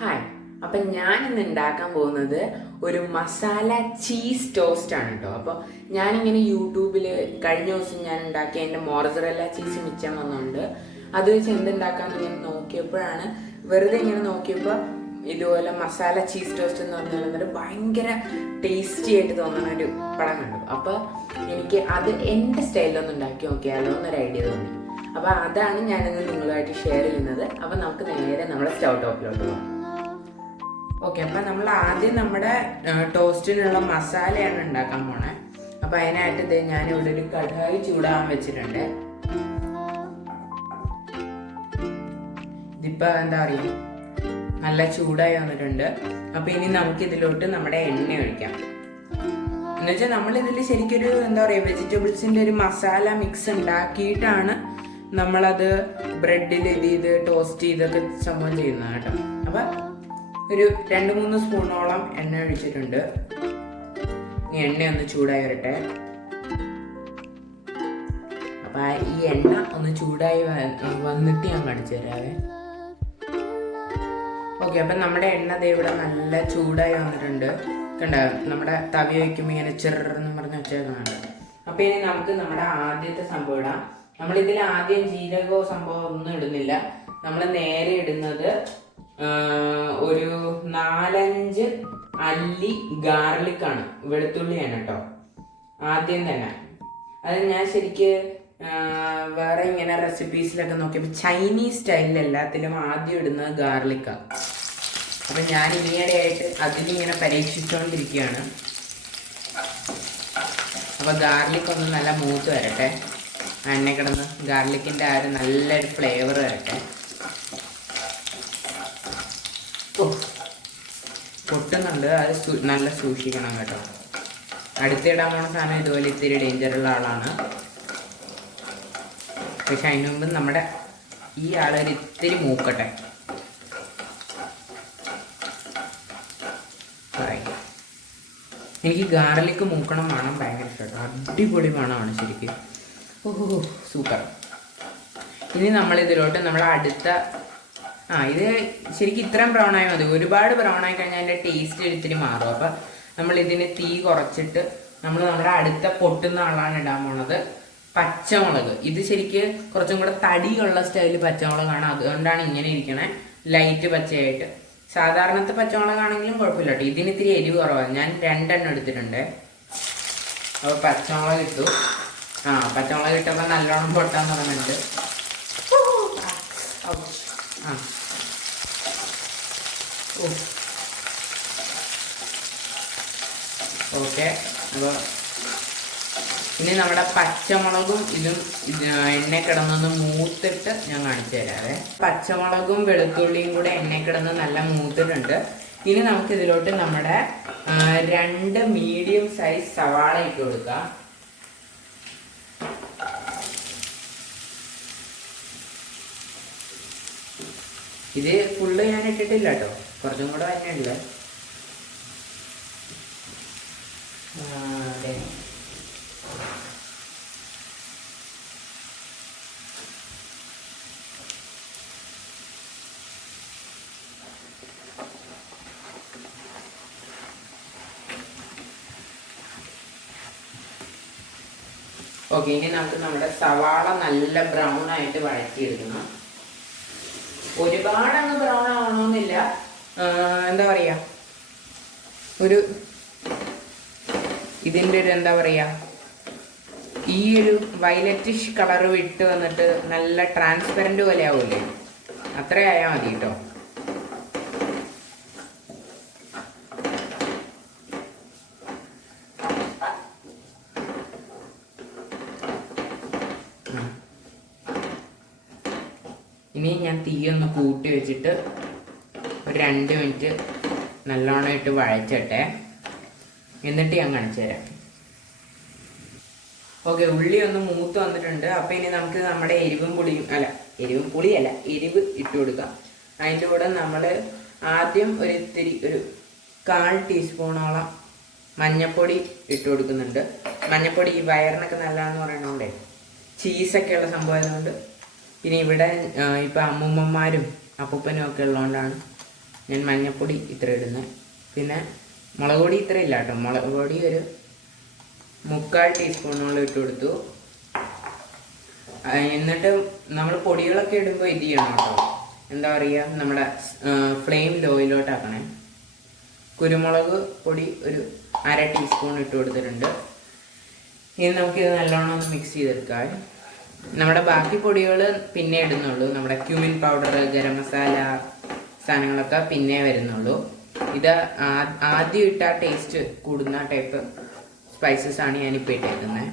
Hi, അപ്പം ഞാനിന്ന് ഉണ്ടാക്കാൻ പോകുന്നത് ഒരു മസാല ചീസ് ടോസ്റ്റ് ആണ് കേട്ടോ. അപ്പോൾ ഞാനിങ്ങനെ യൂട്യൂബിൽ കഴിഞ്ഞ ദിവസം ഞാൻ ഉണ്ടാക്കിയ എൻ്റെ മോറസറല്ല ചീസ് മിച്ചം വന്നുകൊണ്ട് അത് വെച്ച് എന്തുണ്ടാക്കാമെന്ന് ഇങ്ങനെ നോക്കിയപ്പോഴാണ്, വെറുതെ ഇങ്ങനെ നോക്കിയപ്പോൾ ഇതുപോലെ മസാല ചീസ് ടോസ്റ്റ് എന്ന് പറഞ്ഞാൽ ഭയങ്കര ടേസ്റ്റി ആയിട്ട് തോന്നുന്ന ഒരു പടം കണ്ടു. അപ്പോൾ എനിക്ക് അത് എൻ്റെ സ്റ്റൈലിലൊന്ന് ഉണ്ടാക്കി നോക്കിയാലോ എന്നൊരു ഐഡിയ തോന്നി. അപ്പോൾ അതാണ് ഞാനിന്ന് നിങ്ങളുമായിട്ട് ഷെയർ ചെയ്യുന്നത്. അപ്പോൾ നമുക്ക് നേരെ നമ്മുടെ സ്റ്റൗ ടോപ്പിലോട്ട് പോകാം. ഓക്കെ, അപ്പം നമ്മൾ ആദ്യം നമ്മുടെ ടോസ്റ്റിനുള്ള മസാലയാണ് ഉണ്ടാക്കാൻ പോണേ. അപ്പം അതിനായിട്ട് ഞാനിവിടെ ഒരു കടായി ചൂടാൻ വെച്ചിട്ടുണ്ട്. ഇതിപ്പോൾ എന്താ പറയുക, നല്ല ചൂടായി വന്നിട്ടുണ്ട്. അപ്പം ഇനി നമുക്ക് ഇതിലോട്ട് നമ്മുടെ എണ്ണ ഒഴിക്കാം. എന്നുവെച്ചാൽ നമ്മളിതിൽ ശരിക്കൊരു എന്താ പറയുക, വെജിറ്റബിൾസിൻ്റെ ഒരു മസാല മിക്സ് ഉണ്ടാക്കിയിട്ടാണ് നമ്മളത് ബ്രെഡിൽ ഇത് ടോസ്റ്റ് ചെയ്തൊക്കെ സംഭവം ചെയ്യുന്നത് കേട്ടോ. അപ്പം ഒരു 2-3 സ്പൂണോളം എണ്ണ ഒഴിച്ചിട്ടുണ്ട്. ഈ എണ്ണ ഒന്ന് ചൂടായി വരട്ടെ. അപ്പം ഈ എണ്ണ ഒന്ന് ചൂടായി വന്നിട്ട് ഞാൻ കാണിച്ചു തരാവേ. ഓക്കെ, അപ്പം നമ്മുടെ എണ്ണ ദേ ഇവിടെ നല്ല ചൂടായി വന്നിട്ടുണ്ട്. കണ്ട, നമ്മുടെ തവി വയ്ക്കുമ്പോൾ ഇങ്ങനെ ചെറുന്ന് പറഞ്ഞ് വെച്ചേക്കുന്നുണ്ട്. അപ്പം ഇനി നമുക്ക് നമ്മുടെ ആദ്യത്തെ സംഭവം ഇടാം. നമ്മളിതിൽ ആദ്യം ജീരകമോ സംഭവം ഒന്നും ഇടുന്നില്ല. നമ്മൾ നേരെ ഇടുന്നത് ഒരു 4-5 അല്ലി ഗാർലിക്കാണ്, വെളുത്തുള്ളിയാണ് കേട്ടോ. ആദ്യം തന്നെ അത് ഞാൻ ശരിക്ക് വേറെ ഇങ്ങനെ റെസിപ്പീസിലൊക്കെ നോക്കിയപ്പോൾ ചൈനീസ് സ്റ്റൈലിൽ എല്ലാത്തിലും ആദ്യം ഇടുന്നത് ഗാർലിക്കാണ്. അപ്പം ഞാൻ ഈയിടെയായിട്ട് അതിലിങ്ങനെ പരീക്ഷിച്ചുകൊണ്ടിരിക്കുകയാണ്. അപ്പോൾ ഗാർലിക് ഒന്ന് നല്ല മൂത്ത് വരട്ടെ, എണ്ണ കിടന്ന് ഗാർലിക്കിൻ്റെ ആ ഒരു നല്ലൊരു ഫ്ലേവർ വരട്ടെ. പൊട്ടുന്നുണ്ട്, അത് നല്ല സൂക്ഷിക്കണം കേട്ടോ. അടുത്തിടാൻ പോണ സാധനം ഇതുപോലെ ഇത്തിരി ഡേഞ്ചറുള്ള ആളാണ്. പക്ഷെ അതിന് മുമ്പ് നമ്മുടെ ഈ ആളൊരു ഇത്തിരി മൂക്കട്ടെ. എനിക്ക് ഗാർലിക്ക് മൂക്കണം മണം ഭയങ്കര ഇഷ്ടം. അടിപൊളി മണമാണ് ശരിക്കും. ഓഹോ, സൂപ്പർ. ഇനി നമ്മളിതിലോട്ട് നമ്മൾ അടുത്ത ഇത് ശരിക്കും ഇത്രയും ബ്രൗൺ ആയാൽ മതി. ഒരുപാട് ബ്രൗൺ ആയി കഴിഞ്ഞാൽ അതിൻ്റെ ടേസ്റ്റ് ഒരിത്തിരി മാറും. അപ്പം നമ്മളിതിന് തീ കുറച്ചിട്ട് നമ്മുടെ അടുത്ത പൊട്ടുന്ന ആളാണ് ഇടാൻ പോണത് പച്ചമുളക്. ഇത് ശരിക്ക് കുറച്ചും കൂടെ തടിയുള്ള സ്റ്റൈല് പച്ചമുളകാണ്, അതുകൊണ്ടാണ് ഇങ്ങനെ ഇരിക്കണേ, ലൈറ്റ് പച്ചയായിട്ട്. സാധാരണത്തെ പച്ചമുളകാണെങ്കിലും കുഴപ്പമില്ല കേട്ടോ. ഇതിന് ഇത്തിരി എരിവ് കുറവാണ്. ഞാൻ 2 എണ്ണം എടുത്തിട്ടുണ്ട്. അപ്പോൾ പച്ചമുളക് ഇട്ടു. പച്ചമുളക് ഇട്ടപ്പോൾ നല്ലോണം പൊട്ടാൻ തുടങ്ങുന്നുണ്ട്. ഓക്കെ, അപ്പോൾ ഇനി നമ്മുടെ പച്ചമുളകും ഇതും എണ്ണ കിടന്നൊന്ന് മൂത്തിട്ട് ഞാൻ കാണിച്ചു തരാവേ. പച്ചമുളകും വെളുത്തുള്ളിയും കൂടെ എണ്ണ കിടന്ന് നല്ല മൂത്തിട്ടുണ്ട്. ഇനി നമുക്ക് ഇതിലോട്ട് നമ്മുടെ 2 മീഡിയം സൈസ് സവാള ഇട്ട് കൊടുക്കാം. ഇത് ഫുള്ള് ഞാൻ ഇട്ടിട്ടില്ല കേട്ടോ, കുറച്ചും കൂടെ തന്നെയുണ്ട്. അതെ, ഓക്കെ. ഇനി നമുക്ക് നമ്മുടെ സവാള നല്ല ബ്രൗൺ ആയിട്ട് വഴറ്റിയെടുക്കണം. ഒരുപാട് അങ്ങ് ബ്രൗൺ ആവണമെന്നില്ല. എന്താ പറയുക, ഒരു ഇതിൻ്റെ ഒരു എന്താ പറയുക, ഈ ഒരു വയലറ്റിഷ് കളർ വിട്ട് വന്നിട്ട് നല്ല ട്രാൻസ്പെറൻറ്റ് പോലെ ആവില്ലേ, അത്ര ആയാൽ മതി കേട്ടോ. ഇനി ഞാൻ തീയൊന്ന് കൂട്ടി വെച്ചിട്ട് ഒരു 2 മിനിറ്റ് നല്ലോണം ഇട്ട് വഴച്ചട്ടെ, എന്നിട്ട് ഞാൻ കാണിച്ചു തരാം. ഓക്കെ, ഉള്ളി ഒന്ന് മൂത്ത് വന്നിട്ടുണ്ട്. അപ്പം ഇനി നമുക്ക് നമ്മുടെ എരിവ് ഇട്ട് കൊടുക്കാം. അതിൻ്റെ കൂടെ നമ്മൾ ആദ്യം ഒരു 1/4 ടീസ്പൂണോളം മഞ്ഞൾപ്പൊടി ഇട്ട് കൊടുക്കുന്നുണ്ട്. മഞ്ഞൾപ്പൊടി ഈ വയറിനൊക്കെ നല്ലതാണെന്ന് പറയണോണ്ടേ, ചീസൊക്കെ ഉള്ള സംഭവം ആയതുകൊണ്ട്. പിന്നെ ഇവിടെ ഇപ്പം അമ്മൂമ്മമാരും അപ്പൂപ്പനും ഒക്കെ ഉള്ളതുകൊണ്ടാണ് ഞാൻ മഞ്ഞൾപ്പൊടി ഇത്ര ഇടുന്നത്. പിന്നെ മുളക് പൊടി ഇത്ര ഇല്ല കേട്ടോ, മുളക് പൊടി ഒരു 3/4 ടീസ്പൂണോളം ഇട്ട് കൊടുത്തു. എന്നിട്ട് നമ്മൾ പൊടികളൊക്കെ ഇടുമ്പോൾ ഇത് ചെയ്യണം കേട്ടോ, എന്താ പറയുക, നമ്മുടെ ഫ്ലെയിം ലോയിലോട്ടാക്കണേ. കുരുമുളക് പൊടി ഒരു 1/2 ടീസ്പൂൺ ഇട്ട് കൊടുത്തിട്ടുണ്ട്. ഇനി നമുക്കിത് നല്ലോണം ഒന്ന് മിക്സ് ചെയ്തെടുക്കാം. നമ്മുടെ ബാക്കി പൊടികൾ പിന്നെ ഇടുന്നുള്ളൂ, നമ്മുടെ ക്യൂമിൻ പൗഡർ, ഗരം മസാല സാധനങ്ങളൊക്കെ പിന്നെ വരുന്നുള്ളൂ. ഇത് ആദ്യം ഇട്ട ടേസ്റ്റ് കൂടുന്ന ടൈപ്പ് സ്പൈസസ് ആണ് ഞാനിപ്പോൾ ഇട്ടേക്കുന്നത്.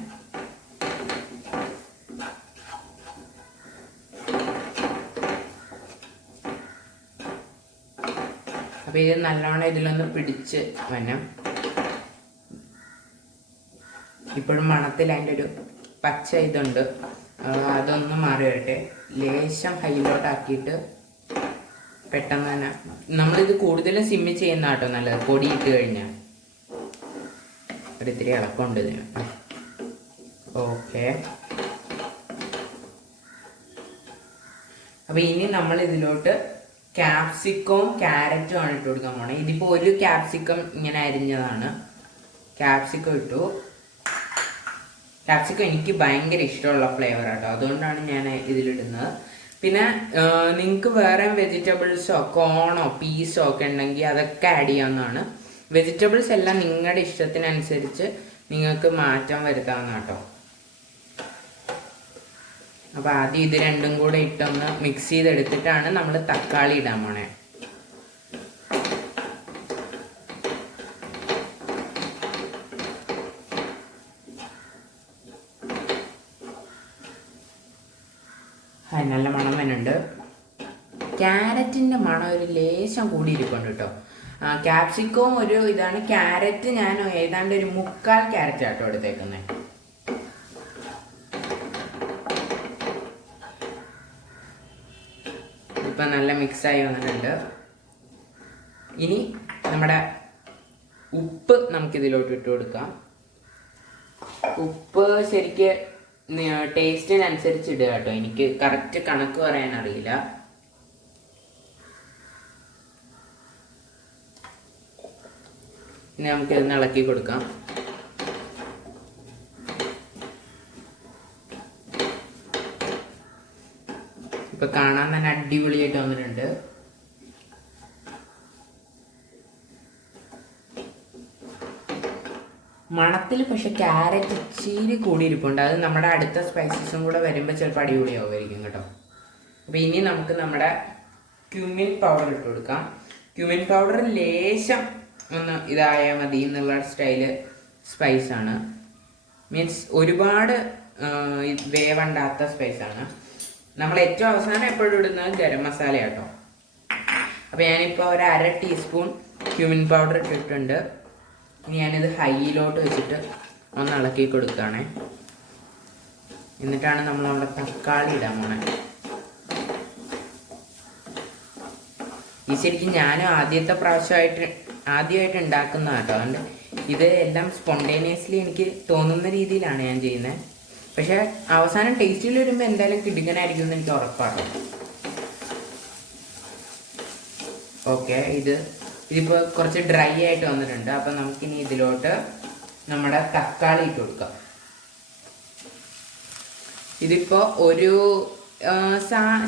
അപ്പോൾ ഇത് നല്ലോണം ഇതിലൊന്ന് പിടിച്ച് വരണം. ഇപ്പോഴും മണത്തിൽ അതിൻ്റെ ഒരു പച്ച ഇതുണ്ട്, അതൊന്ന് മാറി വരട്ടെ. ലേശം ഹൈയിലോട്ടാക്കിയിട്ട് പെട്ടെന്ന് തന്നെ നമ്മളിത് കൂടുതലും സിമ്മി ചെയ്യുന്ന കേട്ടോ നല്ലത്, പൊടി ഇട്ട് കഴിഞ്ഞാൽ. ഒരിത്തിരി ഇളക്കമുണ്ട് ഇതിന്. ഓക്കെ, അപ്പോൾ ഇനി നമ്മൾ ഇതിലോട്ട് ക്യാപ്സിക്കവും ക്യാരറ്റും ആണ് ഇട്ട് കൊടുക്കാൻ പോണേ. ഇതിപ്പോൾ ഒരു ക്യാപ്സിക്കം ഇങ്ങനെ അരിഞ്ഞതാണ്, ക്യാപ്സിക്കം ഇട്ടു. ക്യാപ്സിക്കം എനിക്ക് ഭയങ്കര ഇഷ്ടമുള്ള ഫ്ലേവർ ആട്ടോ, അതുകൊണ്ടാണ് ഞാൻ ഇതിലിടുന്നത്. പിന്നെ നിങ്ങൾക്ക് വേറെ വെജിറ്റബിൾസോ കോണോ പീസോ ഒക്കെ ഉണ്ടെങ്കിൽ അതൊക്കെ ആഡ് ചെയ്യാവുന്നതാണ്. വെജിറ്റബിൾസ് എല്ലാം നിങ്ങളുടെ ഇഷ്ടത്തിനനുസരിച്ച് നിങ്ങൾക്ക് മാറ്റം വരുത്താവുന്ന കേട്ടോ. അപ്പോൾ ആദ്യം ഇത് രണ്ടും കൂടെ ഇട്ടൊന്ന് മിക്സ് ചെയ്തെടുത്തിട്ടാണ് നമ്മൾ തക്കാളി ഇടാൻ പോണേ. നല്ല മണം വരുന്നുണ്ട്. ക്യാരറ്റിൻ്റെ മണം ഒരു ലേശം കൂടി ഇരിപ്പുണ്ട് കേട്ടോ. ക്യാപ്സിക്കവും ഒരു ഇതാണ്, ക്യാരറ്റ് ഞാൻ ഏതാണ്ട് ഒരു 3/4 ക്യാരറ്റ് ആട്ടോ എടുത്തേക്കുന്നത്. ഇപ്പം നല്ല മിക്സായി വന്നിട്ടുണ്ട്. ഇനി നമ്മുടെ ഉപ്പ് നമുക്കിതിലോട്ട് ഇട്ട് കൊടുക്കാം. ഉപ്പ് ശരിക്ക് ടേസ്റ്റിനനുസരിച്ച് ഇടുക കേട്ടോ, എനിക്ക് കറക്റ്റ് കണക്ക് പറയാൻ അറിയില്ല. ഇനി നമുക്കിതൊന്ന് ഇളക്കി കൊടുക്കാം. ഇപ്പൊ കാണാൻ തന്നെ അടിപൊളിയായിട്ട് വന്നിട്ടുണ്ട്. മണത്തിൽ പക്ഷെ ക്യാരറ്റ് ഇച്ചിരി കൂടിയിരിപ്പുണ്ട്, അത് നമ്മുടെ അടുത്ത സ്പൈസസും കൂടെ വരുമ്പോൾ ചിലപ്പോൾ അടിപൊളിയാവുമായിരിക്കും കേട്ടോ. അപ്പോൾ ഇനി നമുക്ക് നമ്മുടെ ക്യൂമിൻ പൗഡർ ഇട്ട് കൊടുക്കാം. ക്യൂമിൻ പൗഡർ ലേശം ഒന്ന് ഇതായാൽ മതി എന്നുള്ള സ്റ്റൈല് സ്പൈസാണ്, മീൻസ് ഒരുപാട് വേവണ്ടാത്ത സ്പൈസാണ്. നമ്മൾ ഏറ്റവും അവസാനം എപ്പോഴും ഇടുന്നത് ഗരം മസാല കേട്ടോ. അപ്പോൾ ഞാനിപ്പോൾ ഒരു 1/2 ടീസ്പൂൺ ക്യൂമിൻ പൗഡർ ഇട്ടിട്ടുണ്ട്. ഇനി ഞാനിത് ഹൈയിലോട്ട് വെച്ചിട്ട് ഒന്ന് ഇളക്കി കൊടുക്കുകയാണേ. എന്നിട്ടാണ് നമ്മൾ നമ്മുടെ തക്കാളി ഇടാൻ പോണേ. ഈ ശരിക്കും ഞാനും ആദ്യമായിട്ട് ഉണ്ടാക്കുന്ന കേട്ടോ, അതുകൊണ്ട് ഇത് എല്ലാം സ്പോണ്ടേനിയസ്ലി എനിക്ക് തോന്നുന്ന രീതിയിലാണ് ഞാൻ ചെയ്യുന്നത്. പക്ഷെ അവസാനം ടേസ്റ്റിൽ വരുമ്പോൾ എന്തായാലും കിടുങ്ങനായിരിക്കും എന്ന് എനിക്ക് ഉറപ്പാണ്. ഓക്കെ, ഇതിപ്പോൾ കുറച്ച് ഡ്രൈ ആയിട്ട് വന്നിട്ടുണ്ട്. അപ്പം നമുക്കിനി ഇതിലോട്ട് നമ്മുടെ തക്കാളി ഇട്ട് കൊടുക്കാം. ഇതിപ്പോൾ ഒരു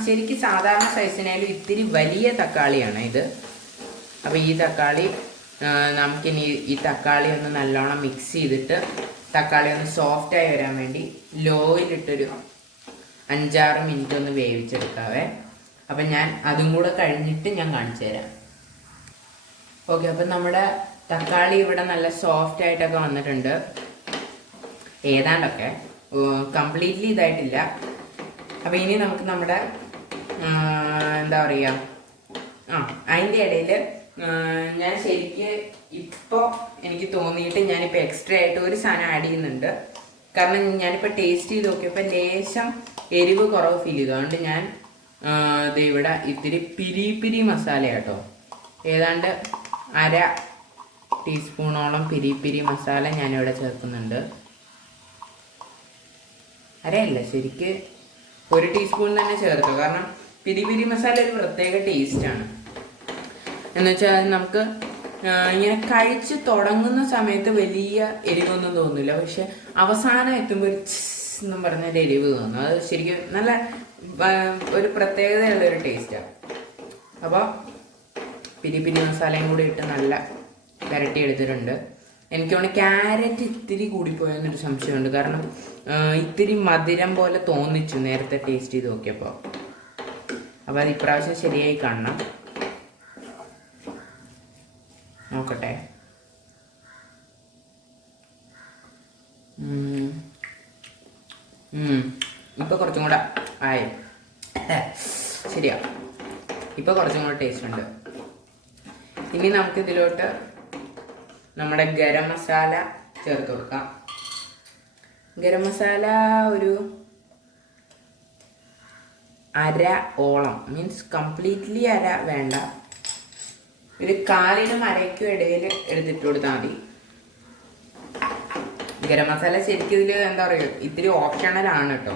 ശരിക്കും സാധാരണ സൈസിനായാലും ഇത്തിരി വലിയ തക്കാളിയാണ് ഇത്. അപ്പോൾ ഈ തക്കാളി നമുക്കിനി ഈ തക്കാളി ഒന്ന് നല്ലോണം മിക്സ് ചെയ്തിട്ട് തക്കാളി ഒന്ന് സോഫ്റ്റായി വരാൻ വേണ്ടി ലോയിലിട്ടൊരു 5-6 മിനിറ്റ് ഒന്ന് വേവിച്ചെടുക്കാവേ. അപ്പം ഞാൻ അതും കൂടെ കഴിഞ്ഞിട്ട് ഞാൻ കാണിച്ചു തരാം. ഓക്കെ, അപ്പം നമ്മുടെ തക്കാളി ഇവിടെ നല്ല സോഫ്റ്റ് ആയിട്ടൊക്കെ വന്നിട്ടുണ്ട്, ഏതാണ്ടൊക്കെ, കംപ്ലീറ്റ്ലി ഇതായിട്ടില്ല. അപ്പം ഇനി നമുക്ക് നമ്മുടെ എന്താ പറയുക, അതിൻ്റെ ഇടയിൽ ഞാൻ ശരിക്ക് ഇപ്പോൾ എനിക്ക് തോന്നിയിട്ട് ഞാനിപ്പോൾ എക്സ്ട്രാ ആയിട്ട് ഒരു സാധനം ആഡ് ചെയ്യുന്നുണ്ട്. കാരണം ഞാനിപ്പോൾ ടേസ്റ്റ് ചെയ്ത് നോക്കിയപ്പോൾ ലേശം എരിവ് കുറവ് ഫീൽ ചെയ്തു. അതുകൊണ്ട് ഞാൻ ഇവിടെ ഇത്തിരി പിരി മസാല കേട്ടോ, ഏതാണ്ട് 1/2 ടീസ്പൂണോളം പിരി മസാല ഞാനിവിടെ ചേർക്കുന്നുണ്ട്. അരയല്ല, ശരിക്ക് 1 ടീസ്പൂൺ തന്നെ ചേർത്തു. കാരണം പിരി മസാല ഒരു പ്രത്യേക ടേസ്റ്റാണ്. എന്ന് വെച്ചാൽ നമുക്ക് ഇങ്ങനെ കഴിച്ച് തുടങ്ങുന്ന സമയത്ത് വലിയ എരിവൊന്നും തോന്നില്ല, പക്ഷെ അവസാനം എത്തുമ്പോൾ ഒരു എന്നും പറഞ്ഞൊരു എരിവ് തോന്നും. അത് ശരിക്കും നല്ല ഒരു പ്രത്യേകതയുള്ളൊരു ടേസ്റ്റാണ്. അപ്പോൾ പിരി പിരി മസാലയും കൂടി ഇട്ട് നല്ല വരട്ടി എടുത്തിട്ടുണ്ട്. എനിക്ക് തോന്നുന്നു ക്യാരറ്റ് ഇത്തിരി കൂടിപ്പോയെന്നൊരു സംശയമുണ്ട്, കാരണം ഇത്തിരി മധുരം പോലെ തോന്നിച്ചു നേരത്തെ ടേസ്റ്റ് ചെയ്ത് നോക്കിയപ്പോൾ. അപ്പോൾ അത് ഇപ്രാവശ്യം ശരിയായി കാണണം. നോക്കട്ടെ. ഇപ്പോൾ കുറച്ചും കൂടെ ആയി. ശരിയാ, ഇപ്പോൾ കുറച്ചും കൂടെ ടേസ്റ്റ് ഉണ്ട്. ഇനി നമുക്ക് ഇതിലോട്ട് നമ്മുടെ ഗരം മസാല ചേർത്ത് കൊടുക്കാം. ഗരം മസാല ഒരു അര ഓളം, മീൻസ് കംപ്ലീറ്റ്ലി അര വേണ്ട, ഒരു 1/4 അരയ്ക്കും ഇടയിൽ എടുത്തിട്ട് കൊടുത്താൽ മതി. ഗരം മസാല ശരിക്കും ഇതിൽ എന്താ പറയുക, ഇത്തിരി ഓപ്ഷണലാണ് കേട്ടോ.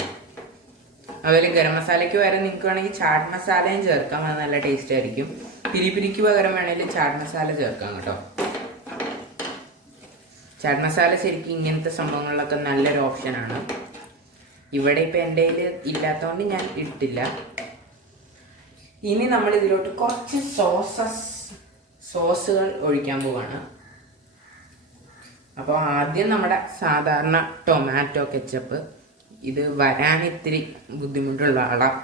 അതുപോലെ ഗരം മസാലയ്ക്ക് പകരം നിങ്ങൾക്ക് വേണമെങ്കിൽ ചാട്ട് മസാലയും ചേർക്കാം, അത് നല്ല ടേസ്റ്റ് ആയിരിക്കും. പിരിപ്പിരിക്ക് പകരം വേണമെങ്കിൽ ചാട്ട് മസാല ചേർക്കാം കേട്ടോ. ചാട്ട് മസാല ശരിക്കും ഇങ്ങനത്തെ സംഭവങ്ങളിലൊക്കെ നല്ലൊരു ഓപ്ഷനാണ്. ഇവിടെ ഇപ്പം എൻ്റെ കയ്യിൽ ഇല്ലാത്തതുകൊണ്ട് ഞാൻ ഇട്ടില്ല. ഇനി നമ്മൾ ഇതിലോട്ട് കുറച്ച് സോസുകൾ ഒഴിക്കാൻ പോവാണ്. അപ്പോൾ ആദ്യം നമ്മുടെ സാധാരണ ടൊമാറ്റോ കെച്ചപ്പ്, ഇത് വരാൻ ഇത്തിരി ബുദ്ധിമുട്ടുള്ള ആളാണ്.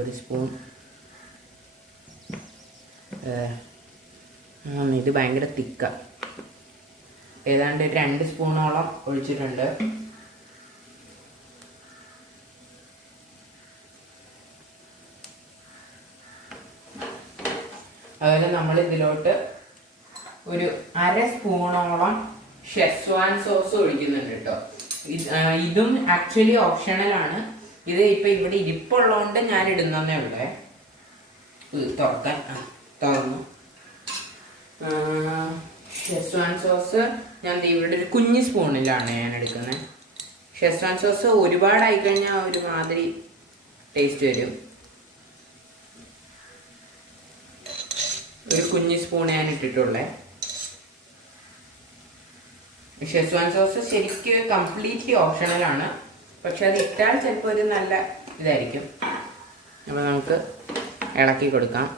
ഒരു സ്പൂൺ. ഇത് ഭയങ്കര തിക്ക, ഏതാണ്ട് 2 സ്പൂണോളം ഒഴിച്ചിട്ടുണ്ട്. അതുപോലെ നമ്മൾ ഇതിലോട്ട് ഒരു 1/2 സ്പൂണോളം ഷെസ്വാൻ സോസ് ഒഴിക്കുന്നുണ്ട് കേട്ടോ. ഇതും ആക്ച്വലി ഓപ്ഷണലാണ്. ഇത് ഇപ്പം ഇവിടെ ഇരിപ്പുള്ളതുകൊണ്ട് ഞാൻ ഇടുന്നതേ ഉള്ളേ. തുറക്കാൻ തുറന്നു. ഷെസ്വാൻ സോസ് ഞാൻ ഇവിടെ ഒരു കുഞ്ഞ് സ്പൂണിലാണ് ഞാൻ എടുക്കുന്നത്. ഷെസ്വാൻ സോസ് ഒരുപാടായി കഴിഞ്ഞാൽ ഒരുമാതിരി ടേസ്റ്റ് വരും. ഒരു കുഞ്ഞ് സ്പൂൺ ഞാൻ ഇട്ടിട്ടുള്ളേ. ഷെസ്വാൻ സോസ് ശരിക്കും കംപ്ലീറ്റ്ലി ഓപ്ഷണലാണ്, പക്ഷെ അത് ഇട്ടാൽ ചിലപ്പോൾ ഒരു നല്ല ഇതായിരിക്കും. അപ്പോൾ നമുക്ക് ഇളക്കി കൊടുക്കാം.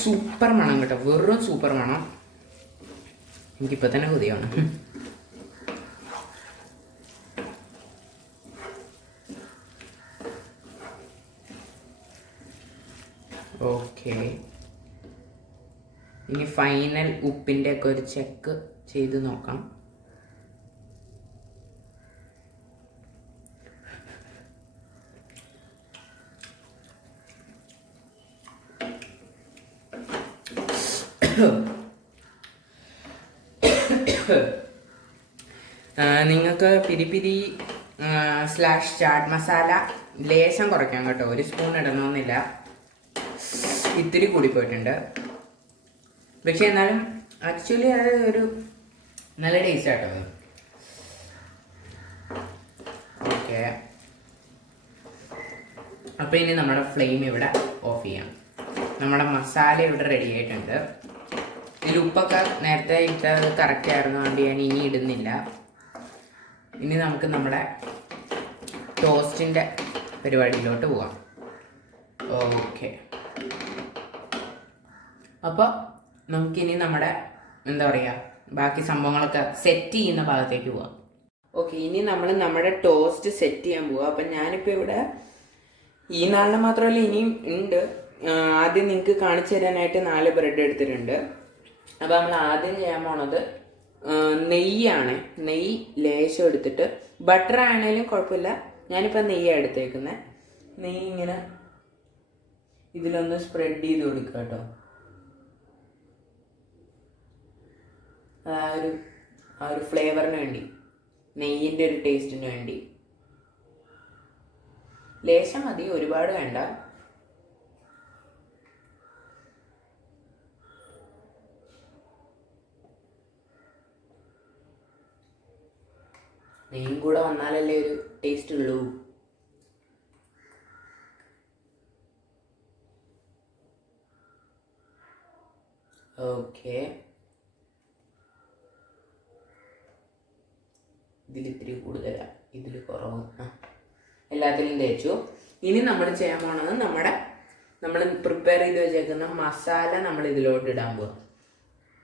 സൂപ്പർ മണം കേട്ടോ, വെറും സൂപ്പർ മണം. എനിക്കിപ്പോൾ തന്നെ കൊതിയാണ്. ഓക്കെ, ഇനി ഫൈനൽ ഉപ്പിൻ്റെ ഒക്കെ ഒരു ചെക്ക് ചെയ്ത് നോക്കാം. നിങ്ങൾക്ക് പിരി / ചാട്ട് മസാല ലേശം കുറയ്ക്കാം കേട്ടോ, 1 സ്പൂൺ ഇടണമെന്നില്ല. ഇത്തിരി കൂടി പോയിട്ടുണ്ട്, പക്ഷെ എന്നാലും ആക്ച്വലി അത് ഒരു നല്ല ടേസ്റ്റ് ആട്ടോ. ഓക്കെ, അപ്പോൾ ഇനി നമ്മുടെ ഫ്ലെയിം ഇവിടെ ഓഫ് ചെയ്യാം. നമ്മുടെ മസാല ഇവിടെ റെഡി ആയിട്ടുണ്ട്. ഇതിൽ ഉപ്പൊക്കെ നേരത്തെ ഇട്ടത് കറക്റ്റ് ആയിരുന്നതുകൊണ്ട് ഞാൻ ഇനി ഇടുന്നില്ല. ഇനി നമുക്ക് നമ്മുടെ ടോസ്റ്റിൻ്റെ പരിപാടിയിലോട്ട് പോകാം. ഓക്കെ, അപ്പോൾ നമുക്കിനി നമ്മുടെ എന്താ പറയുക ബാക്കി സംഭവങ്ങളൊക്കെ സെറ്റ് ചെയ്യുന്ന ഭാഗത്തേക്ക് പോവാം. ഓക്കെ, ഇനി നമ്മൾ നമ്മുടെ ടോസ്റ്റ് സെറ്റ് ചെയ്യാൻ പോവാം. അപ്പം ഞാനിപ്പോൾ ഇവിടെ ഈ 4 മാത്രമല്ല ഇനിയും ഉണ്ട്. ആദ്യം നിങ്ങൾക്ക് കാണിച്ചു തരാനായിട്ട് 4 ബ്രെഡ് എടുത്തിട്ടുണ്ട്. അപ്പോൾ നമ്മൾ ആദ്യം ചെയ്യാൻ പോണത് നെയ്യാണ്. നെയ്യ് ലേശം എടുത്തിട്ട്, ബട്ടർ ആണെങ്കിലും കുഴപ്പമില്ല, ഞാനിപ്പോൾ നെയ്യാണ് എടുത്തേക്കുന്നത്. നെയ്യ് ഇങ്ങനെ ഇതിലൊന്ന് സ്പ്രെഡ് ചെയ്ത് കൊടുക്കുക കേട്ടോ. ആ ഒരു ഫ്ലേവറിന് വേണ്ടി, നെയ്യിൻ്റെ ഒരു ടേസ്റ്റിന് വേണ്ടി ലേശം മതി, ഒരുപാട് വേണ്ട. നെയ്യും കൂടെ വന്നാലല്ലേ ഒരു ടേസ്റ്റ് ഉള്ളൂ. ഓക്കെ, ഇതിലിത്തിരി കൂടുതലാണ്, ഇതിൽ കുറവ്. എല്ലാത്തിലും തേച്ചു. ഇനി നമ്മൾ ചെയ്യാൻ പോണത് നമ്മൾ പ്രിപ്പയർ ചെയ്ത് വെച്ചേക്കുന്ന മസാല നമ്മൾ ഇതിലോട്ട് ഇടാൻ പോവാം.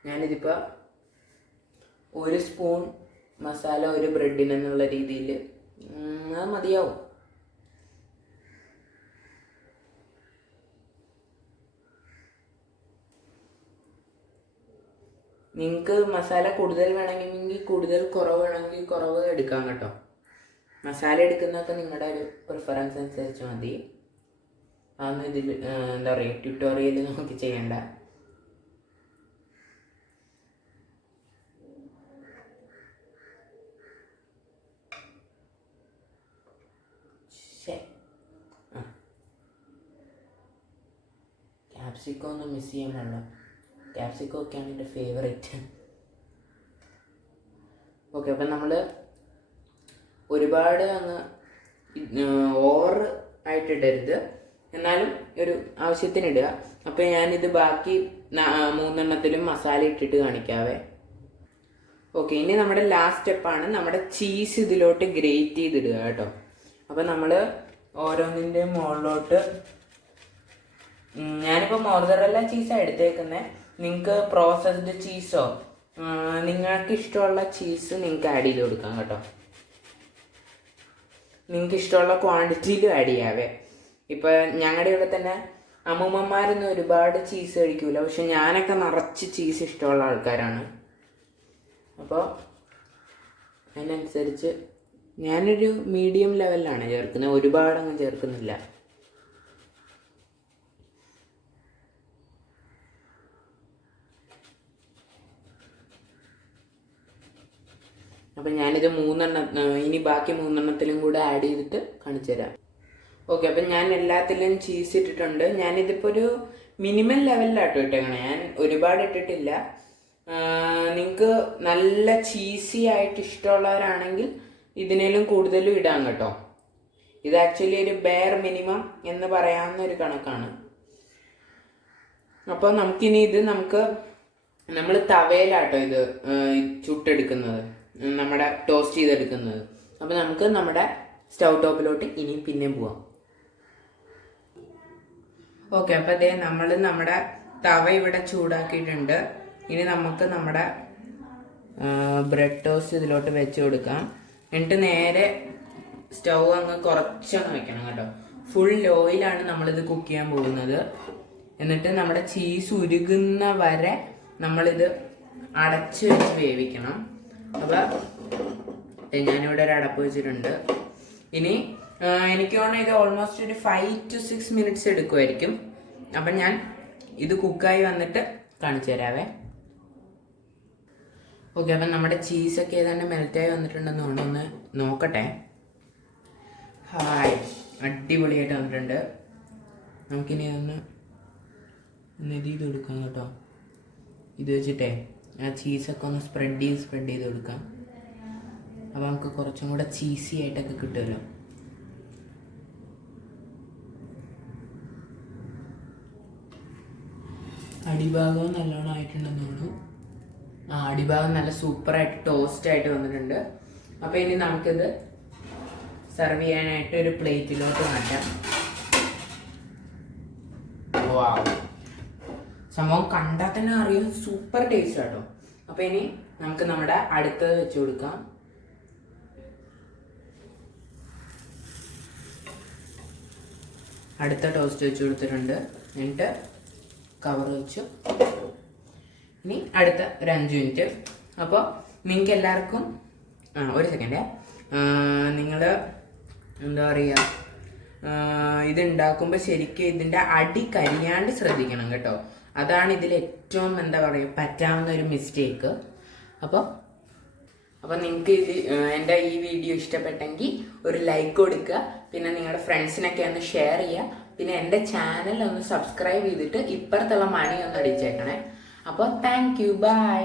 ഞാനിതിപ്പോൾ 1 സ്പൂൺ മസാല ഒരു ബ്രെഡിനെന്നുള്ള രീതിയിൽ അത് മതിയാവും. നിങ്ങൾക്ക് മസാല കൂടുതൽ വേണമെങ്കിൽ കൂടുതൽ, കുറവ് വേണമെങ്കിൽ കുറവ് എടുക്കാം കേട്ടോ. മസാല എടുക്കുന്നതൊക്കെ നിങ്ങളുടെ ഒരു പ്രിഫറൻസ് അനുസരിച്ച് മതി. അതൊന്നും ഇതിൽ എന്താ പറയുക, ട്യൂട്ടോറിയൽ നമുക്ക് ചെയ്യണ്ട. ക്യാപ്സിക്കം ഒന്നും മിസ് ചെയ്യാൻ പാടില്ല. ക്യാപ്സിക്കം ഒക്കെയാണ് എൻ്റെ ഫേവറേറ്റ്. ഓക്കെ, അപ്പം നമ്മൾ ഒരുപാട് അങ്ങ് ഓവർ ആയിട്ട് ഇടരുത്, എന്നാലും ഒരു ആവശ്യത്തിന് ഇടുക. അപ്പം ഞാനിത് ബാക്കി 3 എണ്ണത്തിലും മസാല ഇട്ടിട്ട് കാണിക്കാവേ. ഓക്കെ, ഇനി നമ്മുടെ ലാസ്റ്റ് സ്റ്റെപ്പാണ് നമ്മുടെ ചീസ് ഇതിലോട്ട് ഗ്രേറ്റ് ചെയ്തിടുക കേട്ടോ. അപ്പം നമ്മൾ ഓരോന്നിൻ്റെ മുകളിലോട്ട്, ഞാനിപ്പോൾ മോർസറല്ല ചീസാണ് എടുത്തേക്കുന്നത്. നിങ്ങൾക്ക് പ്രോസസ്ഡ് ചീസോ നിങ്ങൾക്ക് ഇഷ്ടമുള്ള ചീസ് നിങ്ങൾക്ക് ആഡ് ചെയ്ത് കൊടുക്കാം കേട്ടോ. നിങ്ങൾക്ക് ഇഷ്ടമുള്ള ക്വാണ്ടിറ്റിയിലും ആഡ് ചെയ്യാവേ. ഇപ്പം ഞങ്ങളുടെ ഇവിടെ തന്നെ അമ്മൂമ്മമാരൊന്നും ഒരുപാട് ചീസ് കഴിക്കൂല, പക്ഷെ ഞാനൊക്കെ നിറച്ച് ചീസ് ഇഷ്ടമുള്ള ആൾക്കാരാണ്. അപ്പോൾ അതിനനുസരിച്ച് ഞാനൊരു മീഡിയം ലെവലിലാണ് ചേർക്കുന്നത്, ഒരുപാടങ്ങ് ചേർക്കുന്നില്ല. അപ്പം ഞാനിത് 3 എണ്ണം, ഇനി ബാക്കി 3 എണ്ണത്തിലും കൂടെ ആഡ് ചെയ്തിട്ട് കാണിച്ചു തരാം. ഓക്കെ, അപ്പം ഞാൻ എല്ലാത്തിലും ചീസ് ഇട്ടിട്ടുണ്ട്. ഞാനിതിപ്പോൾ ഒരു മിനിമം ലെവലിലാട്ടോ ഇട്ടേക്കണേ, ഞാൻ ഒരുപാട് ഇട്ടിട്ടില്ല. നിങ്ങൾക്ക് നല്ല ചീസി ആയിട്ട് ഇഷ്ടമുള്ളവരാണെങ്കിൽ ഇതിനേലും കൂടുതലും ഇടാം കേട്ടോ. ഇത് ആക്ച്വലി ഒരു ബെയർ മിനിമം എന്ന് പറയാവുന്ന ഒരു കണക്കാണ്. അപ്പോൾ നമുക്കിനി ഇത് നമ്മൾ തവയിലാട്ടോ ഇത് ചുട്ടെടുക്കുന്നത്, നമ്മുടെ ടോസ്റ്റ് ചെയ്തെടുക്കുന്നത്. അപ്പോൾ നമുക്ക് നമ്മുടെ സ്റ്റൗ ടോപ്പിലോട്ട് ഇനി പിന്നെ പോവാം. ഓക്കെ, അപ്പോൾ അതേ നമ്മുടെ തവ ഇവിടെ ചൂടാക്കിയിട്ടുണ്ട്. ഇനി നമുക്ക് നമ്മുടെ ബ്രെഡ് ടോസ്റ്റ് ഇതിലോട്ട് വെച്ച് കൊടുക്കാം. എന്നിട്ട് നേരെ സ്റ്റൗ അങ്ങ് കുറച്ചൊന്ന് വെക്കണം കേട്ടോ. ഫുൾ ലോയിലാണ് നമ്മളിത് കുക്ക് ചെയ്യാൻ പോകുന്നത്. എന്നിട്ട് നമ്മുടെ ചീസ് ഉരുകുന്ന വരെ നമ്മളിത് അടച്ച് വെച്ച് വേവിക്കണം. അപ്പോൾ ഞാനിവിടെ ഒരു അടപ്പ് വെച്ചിട്ടുണ്ട്. ഇനി എനിക്ക് തോന്നുന്നു ഇത് ഓൾമോസ്റ്റ് ഒരു 5 to 6 minutes എടുക്കുമായിരിക്കും. അപ്പം ഞാൻ ഇത് കുക്കായി വന്നിട്ട് കാണിച്ചു തരാവേ. ഓക്കെ, അപ്പം നമ്മുടെ ചീസൊക്കെ ഏതാണ്ട് മെൽറ്റായി വന്നിട്ടുണ്ടെന്ന് ഒന്ന് നോക്കട്ടെ. ഹായ്, അടിപൊളിയായിട്ട് വന്നിട്ടുണ്ട്. നമുക്കിനി ഒന്ന് ഇത് ചെയ്ത് കൊടുക്കാം കേട്ടോ. ഇത് വെച്ചിട്ടേ ആ ചീസൊക്കെ ഒന്ന് സ്പ്രെഡ് ചെയ്ത് കൊടുക്കാം. അപ്പോൾ നമുക്ക് കുറച്ചും കൂടെ ചീസി ആയിട്ടൊക്കെ കിട്ടുമല്ലോ. അടിഭാഗവും നല്ലോണം ആയിട്ടുണ്ടെന്ന് തോന്നുന്നു. അടിഭാഗം നല്ല സൂപ്പറായിട്ട് ടോസ്റ്റായിട്ട് വന്നിട്ടുണ്ട്. അപ്പോൾ ഇനി നമുക്കിത് സെർവ് ചെയ്യാനായിട്ട് ഒരു പ്ലേറ്റിലോട്ട് മാറ്റാം. വാവ്, സംഭവം കണ്ടാൽ തന്നെ അറിയാം, സൂപ്പർ ടേസ്റ്റ് ആട്ടോ. അപ്പോൾ ഇനി നമുക്ക് നമ്മുടെ അടുത്തത് വെച്ച് കൊടുക്കാം. അടുത്ത ടോസ്റ്റ് വെച്ച് കൊടുത്തിട്ടുണ്ട്. എന്നിട്ട് കവർ വെച്ചു. ഇനി അടുത്ത ഒരു 5 minute. അപ്പോൾ നിങ്ങൾക്ക് എല്ലാവർക്കും ഒരു സെക്കൻഡ്, നിങ്ങൾ എന്താ പറയുക, ഇതുണ്ടാക്കുമ്പോൾ ശരിക്കും ഇതിൻ്റെ അടി കരിയാണ്ട് ശ്രദ്ധിക്കണം കേട്ടോ. അതാണ് ഇതിൽ ഏറ്റവും എന്താ പറയുക പറ്റാവുന്ന ഒരു മിസ്റ്റേക്ക്. അപ്പോൾ നിങ്ങൾക്ക് എൻ്റെ ഈ വീഡിയോ ഇഷ്ടപ്പെട്ടെങ്കിൽ ഒരു ലൈക്ക് കൊടുക്കുക. പിന്നെ നിങ്ങളുടെ ഫ്രണ്ട്സിനൊക്കെ ഒന്ന് ഷെയർ ചെയ്യുക. പിന്നെ എൻ്റെ ചാനൽ ഒന്ന് സബ്സ്ക്രൈബ് ചെയ്തിട്ട് ഇപ്പുറത്തുള്ള മണി ഒന്ന് അടിച്ചേക്കണേ. അപ്പോൾ താങ്ക് യു, ബൈ.